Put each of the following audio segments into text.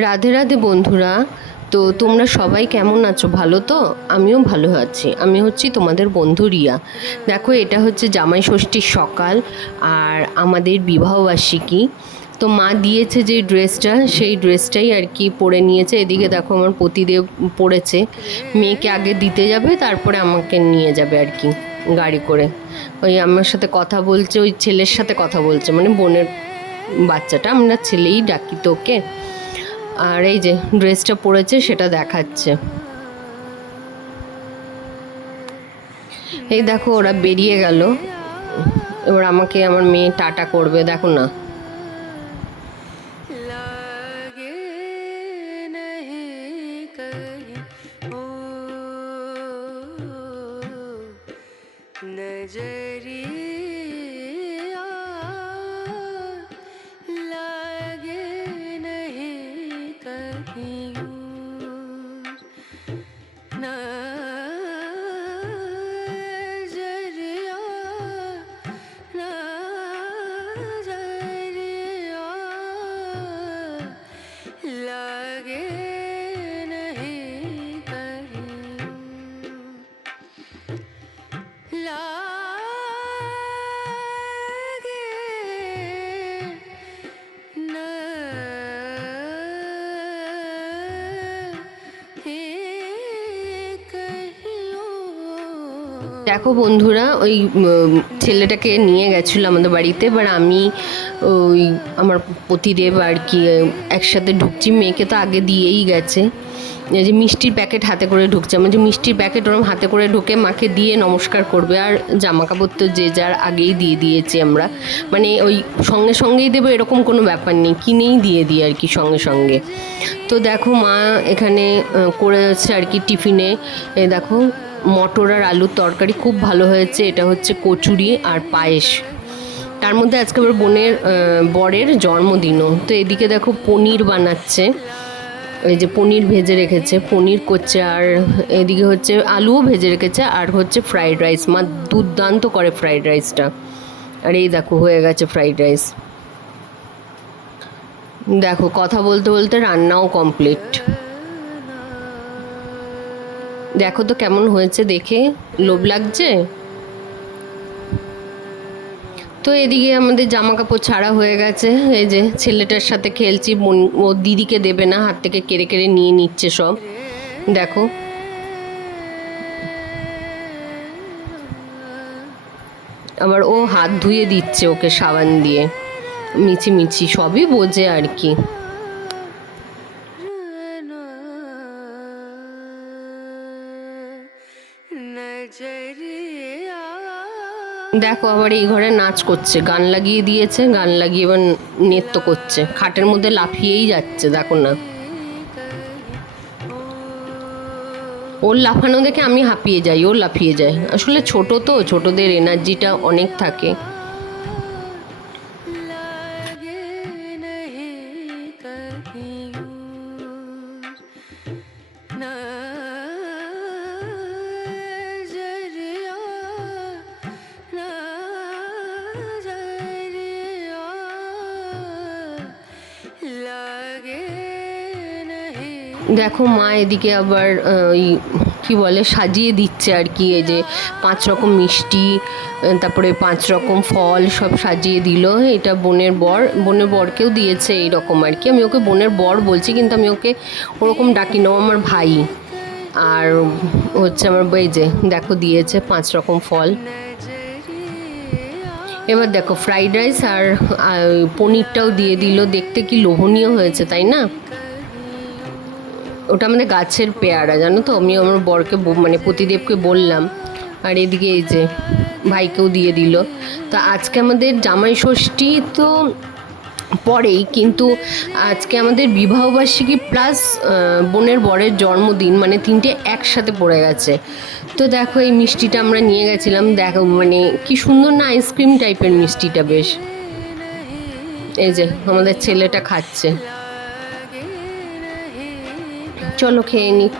রাধে রাধে বন্ধুরা। তো তোমরা সবাই কেমন আছো? ভালো তো? আমিও ভালো আছি। আমি হচ্ছি তোমাদের বন্ধু রিয়া। দেখো, এটা হচ্ছে জামাই ষষ্ঠীর সকাল আর আমাদের বিবাহবার্ষিকী। তো মা দিয়েছে যে ড্রেসটা, সেই ড্রেসটাই আর কি পরে নিয়েছে। এদিকে দেখো আমার পতিদেব পড়েছে। মেয়েকে আগে দিতে যাবে, তারপরে আমাকে নিয়ে যাবে আর কি গাড়ি করে। ওই আমার সাথে কথা বলছে, ওই ছেলের সাথে কথা বলছে, মানে বোনের বাচ্চাটা, আমরা ছেলেই ডাকি তো ওকে। আর এই যে ড্রেসটা পরেছে সেটা দেখাচ্ছে। এই দেখো ওরা বেরিয়ে গেল। এবার আমাকে আমার মেয়ে টাটা করবে, দেখো না। দেখো বন্ধুরা, ওই ছেলেটাকে নিয়ে গেছিলো আমাদের বাড়িতে। এবার আমি ওই আমার পতিদেব আর কি একসাথে ঢুকছি। মেয়েকে তো আগে দিয়েই গেছে। এই যে মিষ্টির প্যাকেট হাতে করে ঢুকছে। আমার যে মিষ্টির প্যাকেট ওরকম হাতে করে ঢুকে মাকে দিয়ে নমস্কার করবে। আর জামা কাপড় তো যে যার আগেই দিয়ে দিয়েছি আমরা, মানে ওই সঙ্গে সঙ্গেই দেবো এরকম কোনো ব্যাপার নেই, কিনেই দিয়ে দিই আর কি সঙ্গে সঙ্গে। তো দেখো মা এখানে করেছে আর কি টিফিনে। দেখো মটর আর আলুর তরকারি খুব ভালো হয়েছে। এটা হচ্ছে কচুরি আর পায়েস। তার মধ্যে আজকে আবার বরের জন্মদিনও। তো এদিকে দেখো পনির বানাচ্ছে। এই যে পনির ভেজে রেখেছে, পনির করছে। আর এদিকে হচ্ছে আলুও ভেজে রেখেছে। আর হচ্ছে ফ্রাইড রাইস। মা দুর্দান্ত করে ফ্রাইড রাইসটা। আর এই দেখো হয়ে গেছে ফ্রাইড রাইস। দেখো কথা বলতে বলতে রান্নাও কমপ্লিট। দেখো তো কেমন হয়েছে, দেখে লোভ লাগছে। তো এদিকে আমাদের জামা কাপড় ছাড়া হয়ে গেছে। এই যে ছেলেটার সাথে খেলছি, ও দিদিকে দেবে না, হাত থেকে কেড়ে কেড়ে নিয়ে নিচ্ছে সব। দেখো আবার ও হাত ধুয়ে দিচ্ছে ওকে সাবান দিয়ে। মিছি মিছি সবই বোঝে আর কি। দেখো আবার এই ঘরে নাচ করছে, গান লাগিয়ে দিয়েছে, গান লাগিয়ে এবার নৃত্য করছে, খাটের মধ্যে লাফিয়েই যাচ্ছে। দেখো না, ওর লাফানো দেখে আমি হাঁপিয়ে যাই, ও লাফিয়ে যায়। আসলে ছোট তো, ছোটদের এনার্জিটা অনেক থাকে। দেখো মা এদিকে আবার ওই কী বলে সাজিয়ে দিচ্ছে আর কি। এই যে 5 রকম মিষ্টি, তারপরে 5 রকম ফল সব সাজিয়ে দিল। এটা বোনের বরকেও দিয়েছে এই রকম আর কি। আমি ওকে বোনের বর বলছি, কিন্তু আমি ওকে ওরকম ডাকি না, আমার ভাই। আর হচ্ছে আমার এই যে দেখো দিয়েছে 5 রকম ফল। এবার দেখো ফ্রাইড রাইস আর পনিরটাও দিয়ে দিল। দেখতে কি লোভনীয় হয়েছে, তাই না? ওটা আমাদের গাছের পেয়ারা, জানো তো। আমি আমার বরকে মানে পতিদেবকে বললাম। আর এদিকে এই যে ভাইকেও দিয়ে দিল। তো আজকে আমাদের জামাই ষষ্ঠী তো পরেই, কিন্তু আজকে আমাদের বিবাহবার্ষিকী প্লাস বোনের বরের জন্মদিন, মানে তিনটে একসাথে পড়ে গেছে। তো দেখো এই মিষ্টিটা আমরা নিয়ে গেছিলাম। দেখো মানে কি সুন্দর না, আইসক্রিম টাইপের মিষ্টিটা বেশ। এই যে আমাদের ছেলেটা খাচ্ছে। চলো খেয়ে নিক।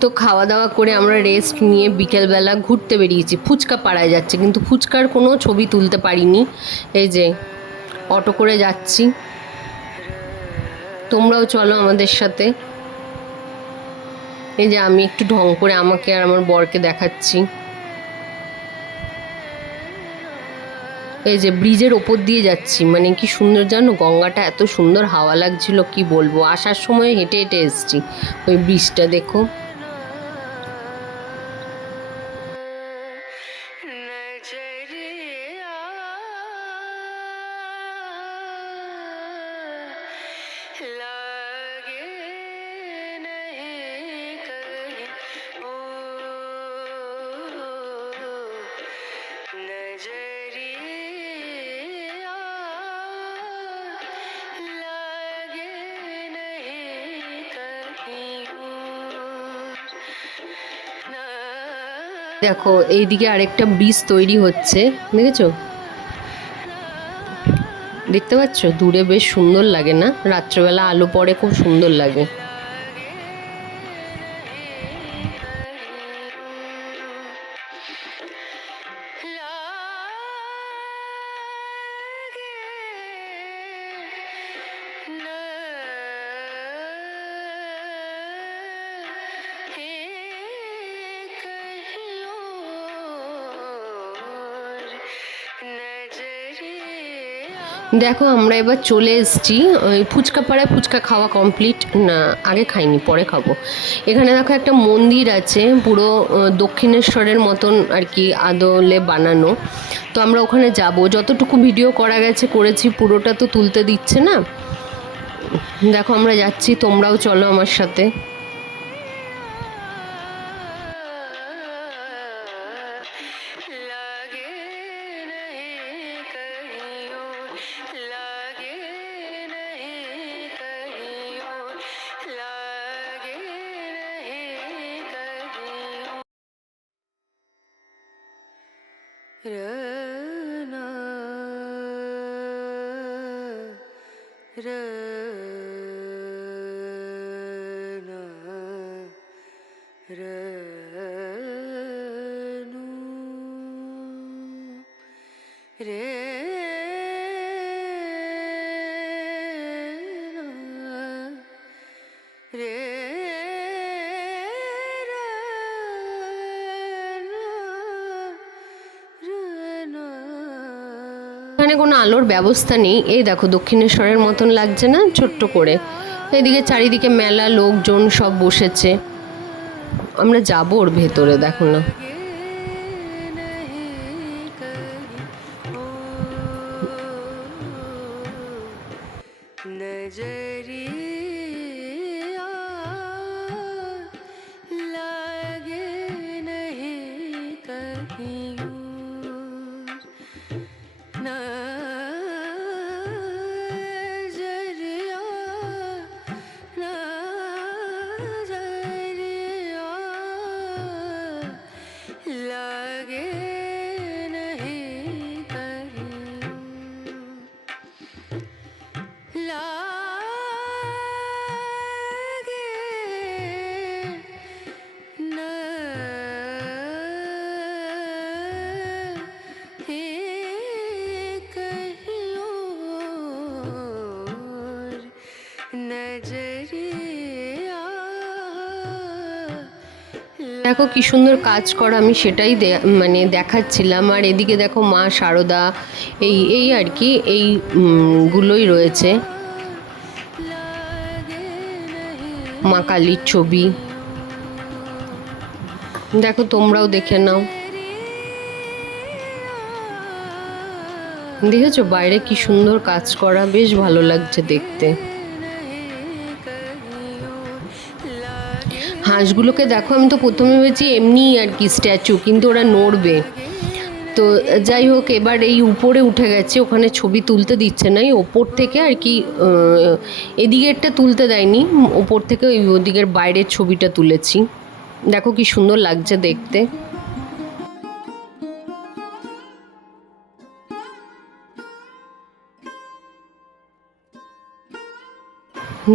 তো খাওয়া দাওয়া করে আমরা রেস্ট নিয়ে বিকেলবেলা ঘুরতে বেরিয়েছি। ফুচকা পাড়ায় যাচ্ছে, কিন্তু ফুচকার কোনো ছবি তুলতে পারিনি। এই যে অটো করে যাচ্ছি। তো তোমরাও চলো আমাদের সাথে। এই যে আমি একটু ঢং করে আমাকে আর আমার বরকে দেখাচ্ছি। এই যে ব্রিজের ওপর দিয়ে যাচ্ছি, মানে কি সুন্দর জানো, গঙ্গাটা এত সুন্দর হাওয়া লাগছিল কি বলবো। আসার সময় হেঁটে হেঁটে এসছি, ওই ব্রিজটা দেখো। দেখো এইদিকে আরেকটা ব্রিজ তৈরি হচ্ছে, দেখেছো? দেখতে পাচ্ছ দূরে, বেশ সুন্দর লাগে না? রাত্রেবেলা আলো পড়ে, খুব সুন্দর লাগে। দেখো আমরা এবার চলে এসেছি ওই ফুচকা পাড়ায়। ফুচকা খাওয়া কমপ্লিট না, আগে খাইনি, পরে খাবো। এখানে দেখো একটা মন্দির আছে, পুরো দক্ষিণেশ্বরের মতন আর কি, আদলে বানানো। তো আমরা ওখানে যাব, যতটুকু ভিডিও করা গেছে করেছি, পুরোটা তো তুলতে দিচ্ছে না। দেখো আমরা যাচ্ছি, তোমরাও চলো আমার সাথে। এখানে কোনো আলোর ব্যবস্থা নেই। এই দেখো দক্ষিণেশ্বরের মতন লাগছে না, ছোট্ট করে। এদিকে চারিদিকে মেলা, লোকজন সব বসেছে। আমরা যাবো ওর ভেতরে, দেখো না। দেখো কি সুন্দর কাজ করা, আমি সেটাই মানে দেখাচ্ছিলাম। আর এদিকে দেখো মা শারদা, এই আর কি, এইগুলোই রয়েছে। মা কালীর ছবি, দেখো তোমরাও দেখে নাও। দেখেছো বাইরে কি সুন্দর কাজ করা, বেশ ভালো লাগছে দেখতে। হাঁসগুলোকে দেখো, আমি তো প্রথমে ভেবেছি এমনি আর কি স্ট্যাচু, কিন্তু ওরা নড়বে। তো যাই হোক, এবার এই উপরে উঠে গেছে, ওখানে ছবি তুলতে দিচ্ছে না, এই ওপর থেকে আর কি, এদিকেরটা তুলতে দেয়নি, ওপর থেকে ওদিকের বাইরের ছবিটা তুলেছি। দেখো কি সুন্দর লাগছে দেখতে।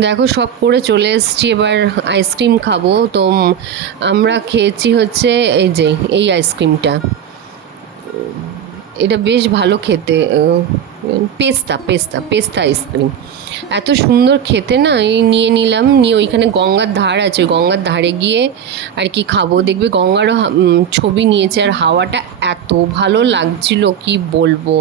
দেখো সব করে চলে এসেছি, এবার আইসক্রিম খাবো। তো আমরা খেয়েছি হচ্ছে এই যে এই আইসক্রিমটা, এটা বেশ ভালো খেতে, পেস্তা পেস্তা পেস্তা আইসক্রিম, এত সুন্দর খেতে না। এই নিয়ে নিলাম, নিয়ে ওইখানে গঙ্গার ধার আছে, গঙ্গার ধারে গিয়ে আর কি খাবো। দেখবে গঙ্গারও ছবি নিয়েছে, আর হাওয়াটা এত ভালো লাগছিল কি বলবো।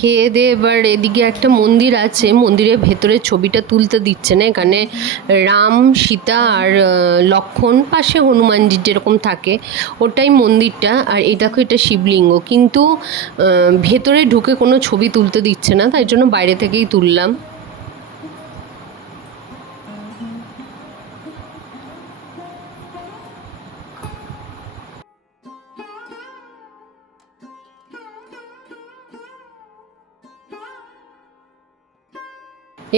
খেয়ে দিয়ে এবার এদিকে একটা মন্দির আছে, মন্দিরের ভেতরে ছবিটা তুলতে দিচ্ছে না এখানে। রাম, সীতা আর লক্ষ্মণ, পাশে হনুমানজি যেরকম থাকে, ওটাই মন্দিরটা। আর এই দেখো, এটা শিবলিঙ্গ, কিন্তু ভেতরে ঢুকে কোনো ছবি তুলতে দিচ্ছে না, তাই জন্য বাইরে থেকেই তুললাম।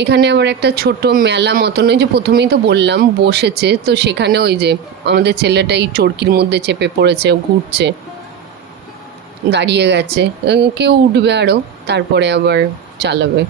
এখানে আবার একটা ছোট মেলা মতন, ওই যে প্রথমেই তো বললাম বসেছে, তো সেখানে ওই যে আমাদের ছেলেটা এই চরকির মধ্যে চেপে পড়েছে, ঘুরছে, দাঁড়িয়ে গেছে। কেউ উঠবে আরও, তারপরে আবার চালাবে।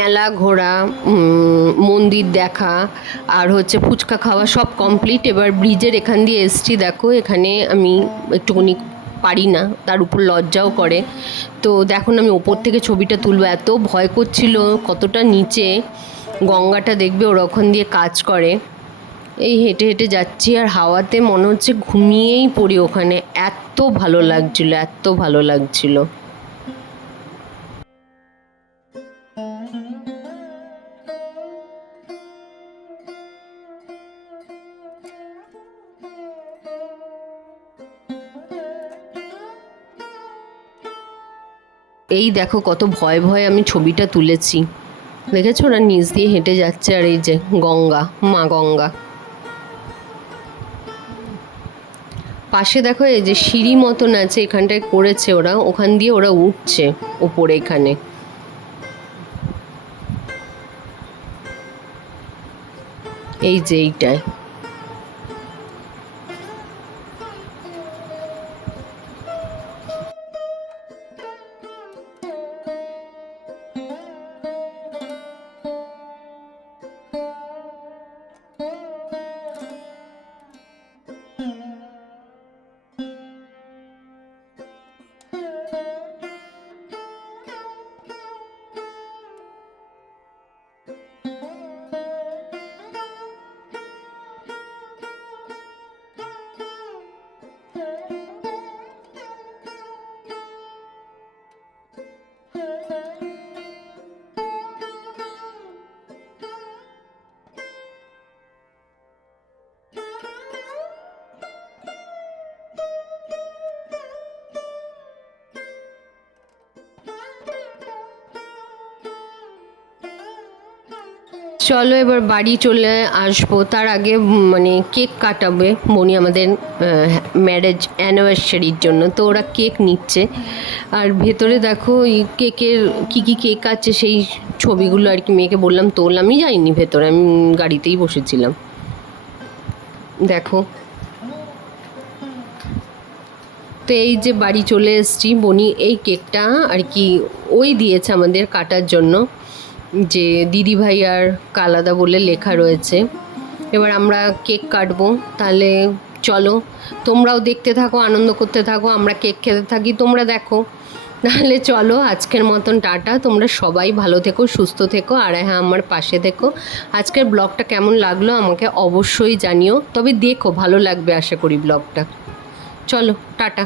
মেলা ঘোরা, মন্দির দেখা, আর হচ্ছে ফুচকা খাওয়া সব কমপ্লিট। এবার ব্রিজের এখান দিয়ে এসছি, দেখো এখানে আমি একটুখানি পারি না, তার উপর লজ্জাও করে। তো দেখো না, আমি ওপর থেকে ছবিটা তুলবো, এত ভয় করছিল, কতটা নিচে গঙ্গাটা দেখবে, ওরা ওখান দিয়ে কাজ করে। এই হেঁটে হেঁটে যাচ্ছি, আর হাওয়াতে মনে হচ্ছে ঘুমিয়েই পড়ি ওখানে, এত ভালো লাগছিল, এত ভালো লাগছিল। এই দেখো কত ভয়ে ভয়ে আমি ছবিটা তুলেছি, দেখেছো ওরা নিচ দিয়ে হেঁটে যাচ্ছে, আর এই যে গঙ্গা, মা গঙ্গা পাশে। দেখো এই যে সিঁড়ি মতন আছে, এখানটায় করেছে ওরা, ওখান দিয়ে ওরা উঠছে ওপরে এখানে। এই যে এইটায় চলো এবার বাড়ি চলে আসবো, তার আগে মানে কেক কাটাবে বনি আমাদের ম্যারেজ অ্যানিভার্সারির জন্য, তো ওরা কেক নিচ্ছে। আর ভেতরে দেখো এই কেকের কী কী কেক আছে সেই ছবিগুলো আর কি মেয়েকে বললাম তোল, আমি যাইনি ভেতরে, আমি গাড়িতেই বসেছিলাম। দেখো, তো এই যে বাড়ি চলে এসেছি, বনি এই কেকটা আর কি ওই দিয়েছে আমাদের কাটার জন্য, যে দিদিভাই আর কালাদা বলে লেখা রয়েছে। এবার আমরা কেক কাটবো, তাহলে চলো তোমরাও দেখতে থাকো, আনন্দ করতে থাকো, আমরা কেক খেতে থাকি, তোমরা দেখো। তাহলে চলো আজকের মতন টাটা, তোমরা সবাই ভালো থেকো, সুস্থ থেকো, আর হ্যাঁ আমার পাশে থেকো। আজকের ব্লগটা কেমন লাগলো আমাকে অবশ্যই জানিও, তবে দেখো ভালো লাগবে আশা করি ব্লগটা। চলো টাটা।